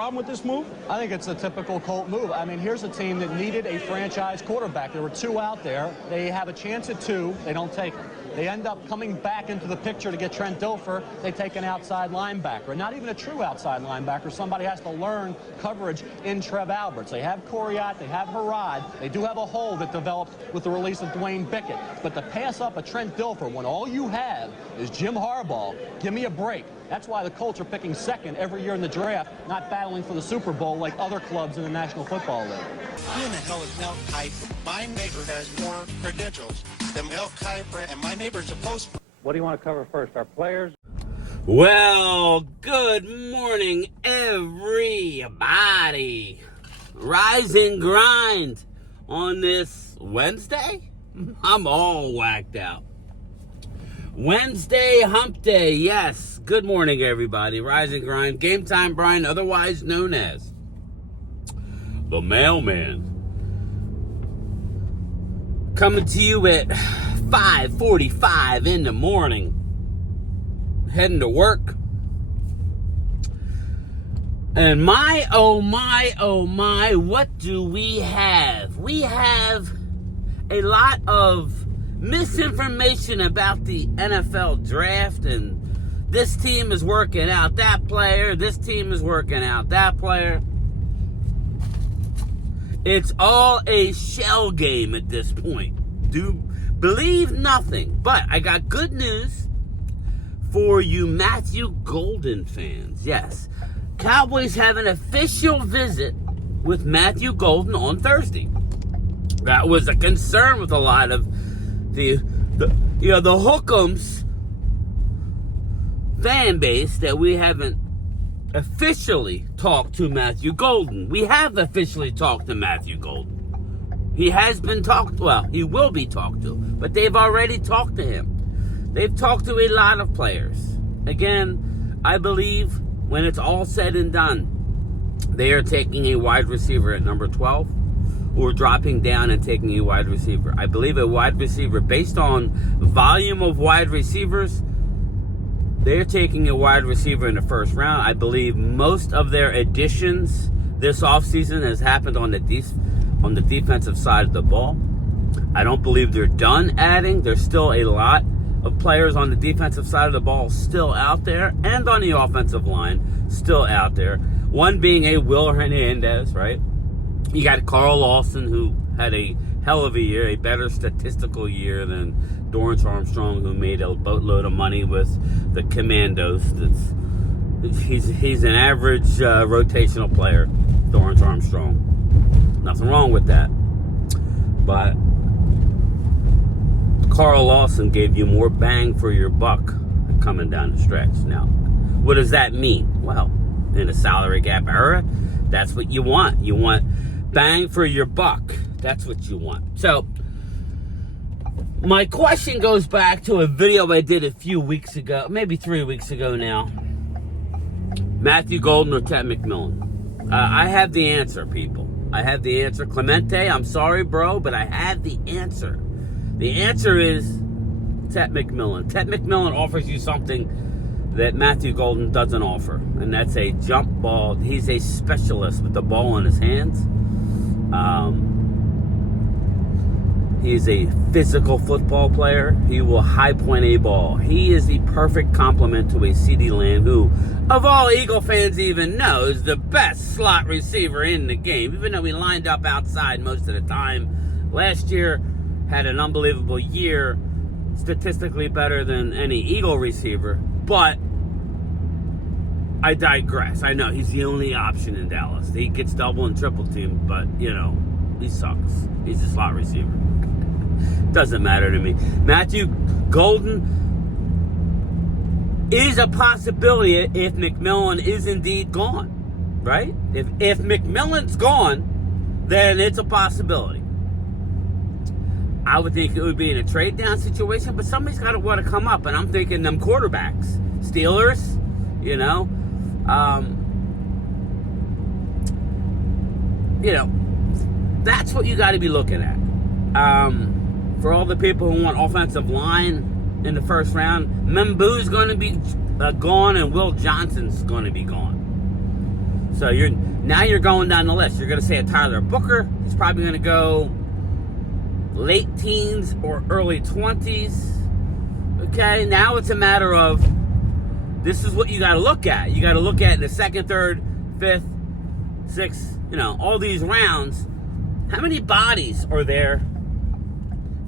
problem with this move? I think it's a typical Colt move. I mean, here's a team that needed a franchise quarterback. There were two out there. They have a chance at two. They don't take them. They end up coming back into the picture to get Trent Dilfer. They take an outside linebacker, not even a true outside linebacker. Somebody has to learn coverage in Trev Alberts. They have Coriat, they have Harad. They do have a hole that developed with the release of Dwayne Bickett. But to pass up a Trent Dilfer when all you have is Jim Harbaugh, give me a break. That's why the Colts are picking second every year in the draft, not battling for the Super Bowl like other clubs in the National Football League. Who in the hell is Mel Kiper? My neighbor has more credentials than Mel Kiper, and my neighbor's a post. What do you want to cover first, our players? Well, good morning, everybody. Rise and grind on this Wednesday. I'm all whacked out. Wednesday hump day, yes. Good morning, everybody. Rise and grind. Game time, Brian, otherwise known as the Mailman. Coming to you at 5:45 in the morning. Heading to work. And my, oh my, what do we have? We have a lot of misinformation about the NFL draft, and this team is working out that player, this team is working out that player. It's all a shell game at this point. Do believe nothing. But I got good news for you Matthew Golden fans. Yes, Cowboys have an official visit with Matthew Golden on Thursday. That was a concern with a lot of the Hook'ems fan base that we haven't officially talked to Matthew Golden. We have officially talked to Matthew Golden. He has been talked, well, he will be talked to, but they've already talked to him. They've talked to a lot of players. Again, I believe when it's all said and done, they are taking a wide receiver at number 12 or dropping down and taking a wide receiver. I believe a wide receiver, based on volume of wide receivers, they're taking a wide receiver in the first round. I believe most of their additions this offseason has happened on the defensive side of the ball. I don't believe they're done adding. There's still a lot of players on the defensive side of the ball still out there, and on the offensive line still out there. One being a Will Hernandez, right? You got Carl Lawson, who had a hell of a year, a better statistical year than Dorrance Armstrong, who made a boatload of money with the Commandos. He's an average rotational player, Dorrance Armstrong. Nothing wrong with that. But Carl Lawson gave you more bang for your buck coming down the stretch. Now, what does that mean? Well, in a salary cap era, that's what you want. You want bang for your buck. That's what you want. So, my question goes back to a video I did a few weeks ago, maybe 3 weeks ago now. Matthew Golden or Tet McMillan? I have the answer, people. I have the answer. Clemente, I'm sorry, bro, but I have the answer. The answer is Tet McMillan. Tet McMillan offers you something that Matthew Golden doesn't offer, and that's a jump ball. He's a specialist with the ball in his hands. He's a physical football player. He will high point a ball. He is the perfect complement to a CeeDee Lamb, who, of all Eagle fans even know, is the best slot receiver in the game, even though he lined up outside most of the time. Last year, had an unbelievable year, statistically better than any Eagle receiver, but I digress. I know he's the only option in Dallas. He gets double and triple teamed, but, you know, he sucks. He's a slot receiver. Doesn't matter to me. Matthew Golden is a possibility if McMillan is indeed gone, right? If McMillan's gone, then it's a possibility. I would think it would be in a trade down situation, but somebody's got to want to come up, and I'm thinking them quarterbacks. Steelers, you know. That's what you got to be looking at. For all the people who want offensive line in the first round, Membu's going to be gone, and Will Johnson's going to be gone. So you're going down the list. You're going to say a Tyler Booker. He's probably going to go late teens or early 20s. Okay, now it's a matter of, this is what you got to look at. You got to look at the second, third, fifth, sixth, all these rounds. How many bodies are there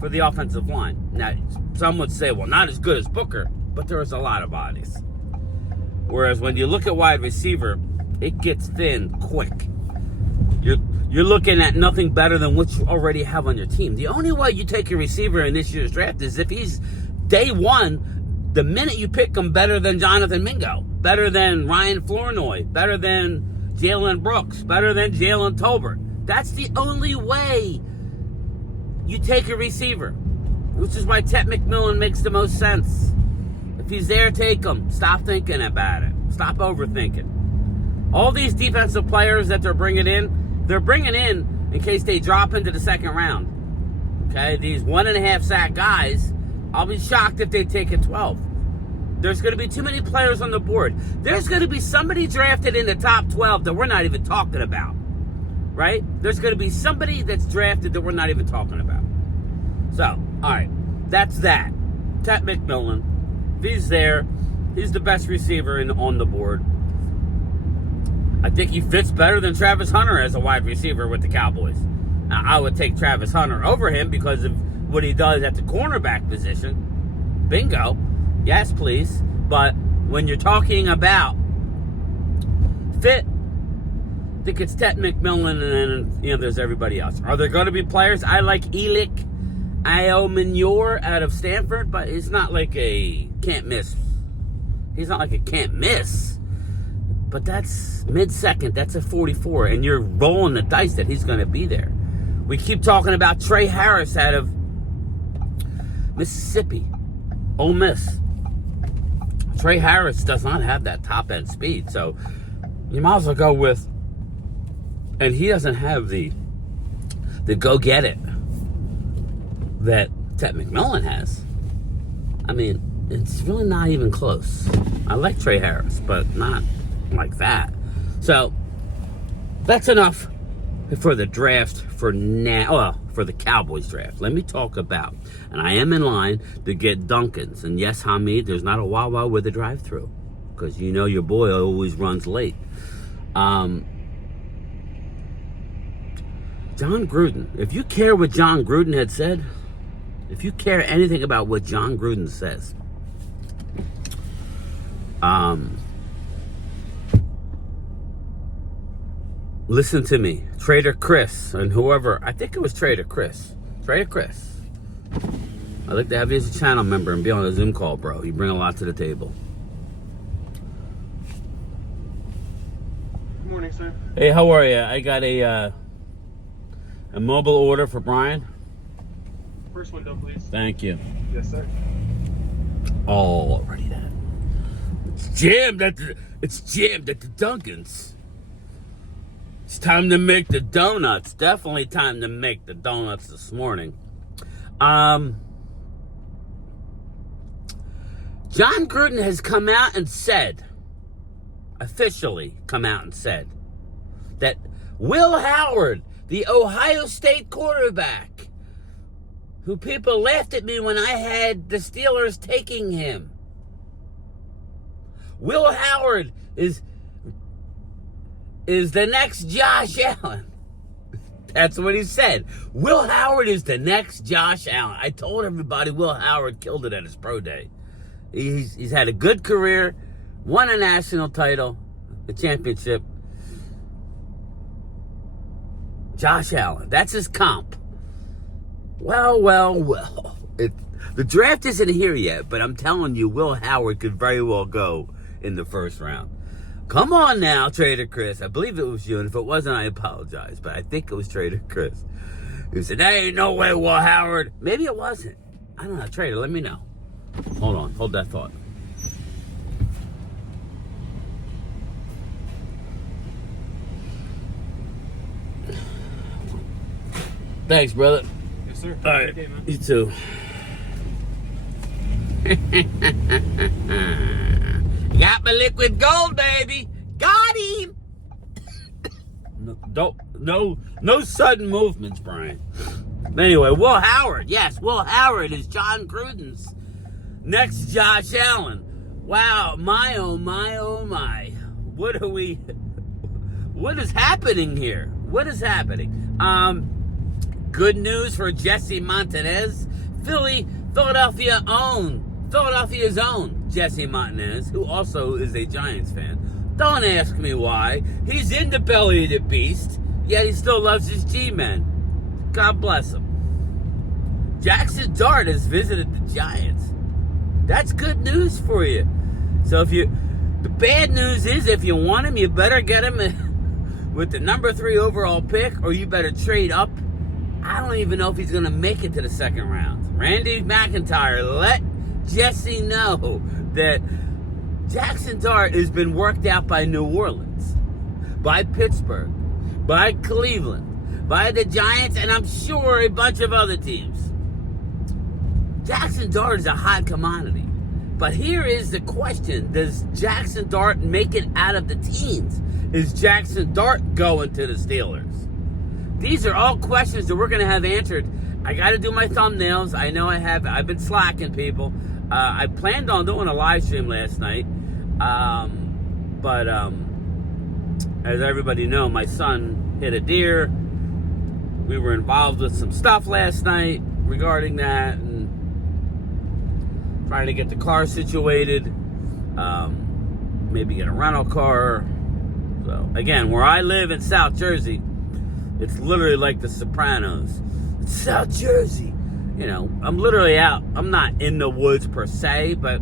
for the offensive line? Now, some would say, well, not as good as Booker, but there's a lot of bodies. Whereas when you look at wide receiver, it gets thin quick. You're looking at nothing better than what you already have on your team. The only way you take a receiver in this year's draft is if he's day one, the minute you pick him, better than Jonathan Mingo, better than Ryan Flournoy, better than Jalen Brooks, better than Jalen Tolbert. That's the only way you take a receiver, which is why Tet McMillan makes the most sense. If he's there, take him. Stop thinking about it. Stop overthinking. All these defensive players that they're bringing in case they drop into the second round. Okay, these 1.5 sack guys, I'll be shocked if they take it 12. There's going to be too many players on the board. There's going to be somebody drafted in the top 12 that we're not even talking about. Right? There's going to be somebody that's drafted that we're not even talking about. So, all right, that's that. Tet McMillan, if he's there, he's the best receiver on the board. I think he fits better than Travis Hunter as a wide receiver with the Cowboys. Now, I would take Travis Hunter over him because of what he does at the cornerback position. Bingo. Yes, please. But when you're talking about fit, I think it's Tet McMillan, and then, there's everybody else. Are there going to be players? I like Elick Iomenyor out of Stanford, but it's not like a can't miss. He's not like a can't miss. But that's mid-second. That's a 44, and you're rolling the dice that he's going to be there. We keep talking about Trey Harris out of Mississippi, Ole Miss. Trey Harris does not have that top-end speed, so you might as well go with, and he doesn't have the go-get-it that Tet McMillan has. I mean, it's really not even close. I like Trey Harris, but not like that. So that's enough for the draft for now. Well, for the Cowboys draft. Let me talk about, and I am in line to get Dunkin's. And yes, Hamid, there's not a Wawa with a drive-through, because your boy always runs late. John Gruden. If you care what John Gruden had said, if you care anything about what John Gruden says, listen to me. Trader Chris and whoever, I think it was Trader Chris. I'd like to have you as a channel member and be on a Zoom call, bro. You bring a lot to the table. Good morning, sir. Hey, how are you? I got a mobile order for Brian. First window, please. Thank you. Yes, sir. Oh, already that. It's jammed at the Dunkin's. It's time to make the donuts. Definitely time to make the donuts this morning. John Gruden has come out and said, officially come out and said, that Will Howard, the Ohio State quarterback, who people laughed at me when I had the Steelers taking him, Will Howard is the next Josh Allen. That's what he said. Will Howard is the next Josh Allen. I told everybody Will Howard killed it at his pro day. He's had a good career, won a national title, a championship. Josh Allen, that's his comp. Well. The draft isn't here yet, but I'm telling you, Will Howard could very well go in the first round. Come on now, Trader Chris. I believe it was you, and if it wasn't, I apologize, but I think it was Trader Chris who said, there ain't no way, Will Howard. Maybe it wasn't. I don't know. Trader, let me know. Hold on. Hold that thought. Thanks, brother. Yes, sir. All right. Okay, man. You too. Got my liquid gold, baby. Got him. No sudden movements, Brian. But anyway, Will Howard. Yes, Will Howard is John Gruden's next Josh Allen. Wow, my, oh my, oh my. What is happening here? What is happening? Good news for Jesse Montanez. Philadelphia's own Jesse Montanez, who also is a Giants fan. Don't ask me why. He's in the belly of the beast, yet he still loves his G-men. God bless him. Jackson Dart has visited the Giants. That's good news for you. So the bad news is, if you want him, you better get him with the number 3 overall pick, or you better trade up. I don't even know if he's going to make it to the second round. Randy McIntyre, let Jesse know that Jackson Dart has been worked out by New Orleans, by Pittsburgh, by Cleveland, by the Giants, and I'm sure a bunch of other teams. Jackson Dart is a hot commodity. But here is the question. Does Jackson Dart make it out of the teens? Is Jackson Dart going to the Steelers? These are all questions that we're going to have answered. I got to do my thumbnails. I know I've been slacking, people. I planned on doing a live stream last night. But as everybody knows, my son hit a deer. We were involved with some stuff last night regarding that, and trying to get the car situated. Maybe get a rental car. So, again, where I live in South Jersey, it's literally like The Sopranos. It's South Jersey. You know, I'm literally out. I'm not in the woods per se, but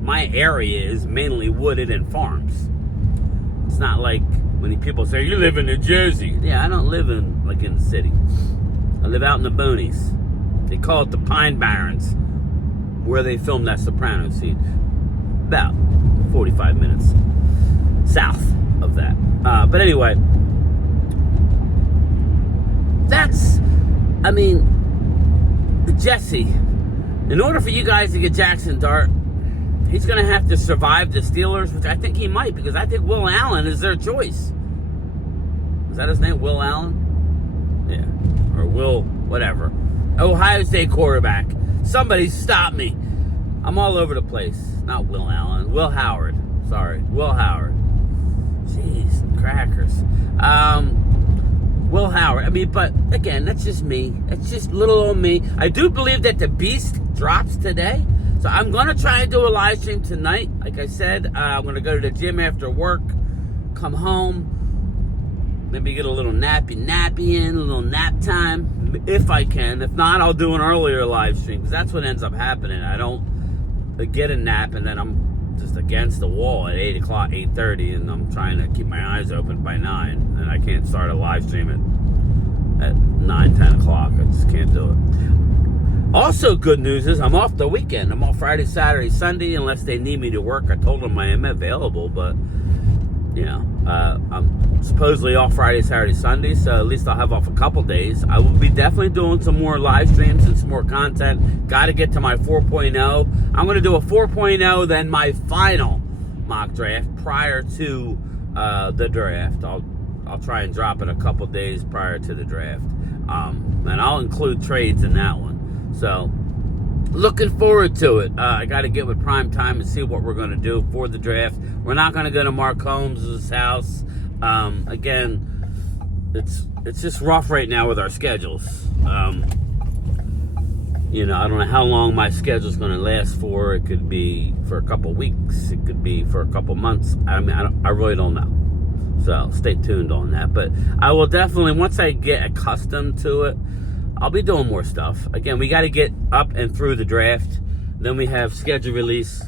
my area is mainly wooded and farms. It's not like when people say, you live in New Jersey. Yeah, I don't live in the city. I live out in the boonies. They call it the Pine Barrens, where they filmed that Soprano scene. About 45 minutes south of that. But anyway, Jesse, in order for you guys to get Jackson Dart, he's going to have to survive the Steelers, which I think he might, because I think Will Allen is their choice. Is that his name, Will Allen? Yeah. Or Will, whatever. Ohio State quarterback. Somebody stop me. I'm all over the place. Not Will Allen. Will Howard. Sorry. Will Howard. Jeez, crackers. Will Howard. But again, that's just me. That's just little old me. I do believe that the Beast drops today. So I'm going to try and do a live stream tonight. Like I said, I'm going to go to the gym after work, come home, maybe get a little nappy in, a little nap time, if I can. If not, I'll do an earlier live stream, because that's what ends up happening. I don't get a nap, and then I'm just against the wall at 8 o'clock, 8:30, and I'm trying to keep my eyes open by 9, and I can't start a live stream at 9, 10 o'clock. I just can't do it. Also, good news is I'm off the weekend. I'm off Friday, Saturday, Sunday, unless they need me to work. I told them I am available, but, I'm supposedly off Friday, Saturday, Sunday, so at least I'll have off a couple days. I will be definitely doing some more live streams and some more content. Got to get to my 4.0. I'm going to do a 4.0, then my final mock draft prior to the draft. I'll try and drop it a couple days prior to the draft. And I'll include trades in that one. So, looking forward to it. I got to get with Prime Time and see what we're going to do for the draft. We're not going to go to Mark Holmes' house. Again, it's just rough right now with our schedules. I don't know how long my schedule's going to last for. It could be for a couple weeks. It could be for a couple months. I really don't know. So, stay tuned on that. But I will definitely, once I get accustomed to it, I'll be doing more stuff. Again, we got to get up and through the draft. Then we have schedule release.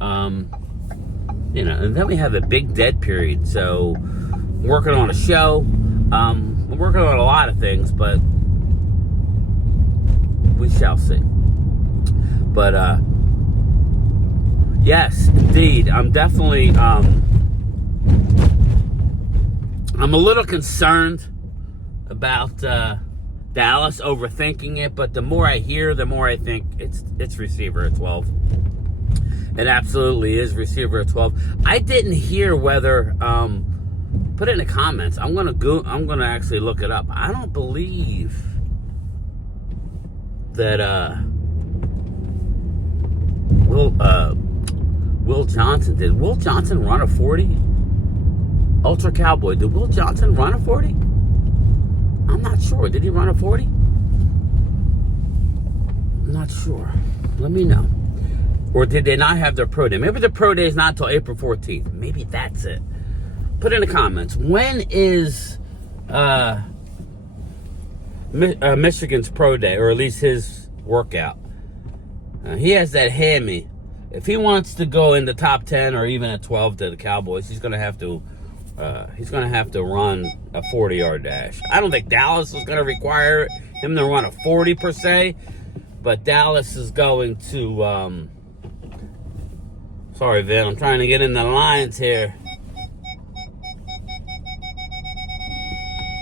And then we have a big dead period. So, I'm working on a show. I'm working on a lot of things, but we shall see. But, yes, indeed. I'm definitely, I'm a little concerned about, Dallas overthinking it, but the more I hear, the more I think it's receiver at 12. It absolutely is receiver at 12. I didn't hear whether Put it in the comments. I'm gonna actually look it up. I don't believe that Will Johnson did. Will Johnson run a 40? Ultra Cowboy. Did Will Johnson run a 40? I'm not sure. Did he run a 40? I'm not sure. Let me know. Or did they not have their pro day? Maybe the pro day is not until April 14th. Maybe that's it. Put in the comments. When is Michigan's pro day, or at least his workout? He has that hammy. If he wants to go in the top 10 or even at 12 to the Cowboys, he's gonna have to run a 40-yard dash. I don't think Dallas is gonna require him to run a 40 per se, but Dallas is going to. Sorry, Vin. I'm trying to get in the lines here.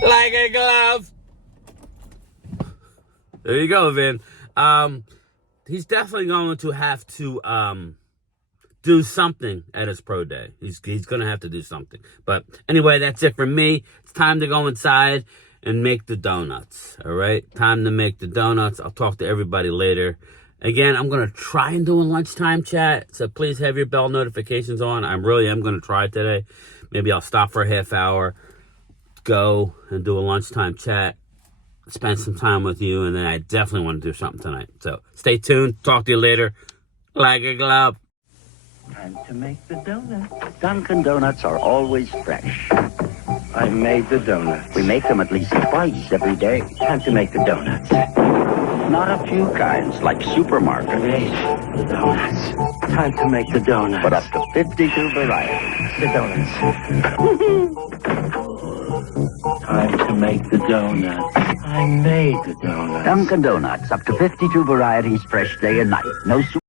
Like a glove. There you go, Vin. He's definitely going to have to do something at his pro day. He's going to have to do something. But anyway, that's it for me. It's time to go inside and make the donuts. All right? Time to make the donuts. I'll talk to everybody later. Again, I'm going to try and do a lunchtime chat, so please have your bell notifications on. I really am going to try today. Maybe I'll stop for a half hour, go and do a lunchtime chat, spend some time with you, and then I definitely want to do something tonight. So stay tuned. Talk to you later. Like a glove. Time to make the donuts. Dunkin' Donuts are always fresh. I made the donuts. We make them at least twice every day. Time to make the donuts. Not a few kinds, like supermarket. Made the donuts. Time to make the donuts. But up to 52 varieties. The donuts. Time to make the donuts. I made the donuts. Dunkin' Donuts, up to 52 varieties, fresh day and night. No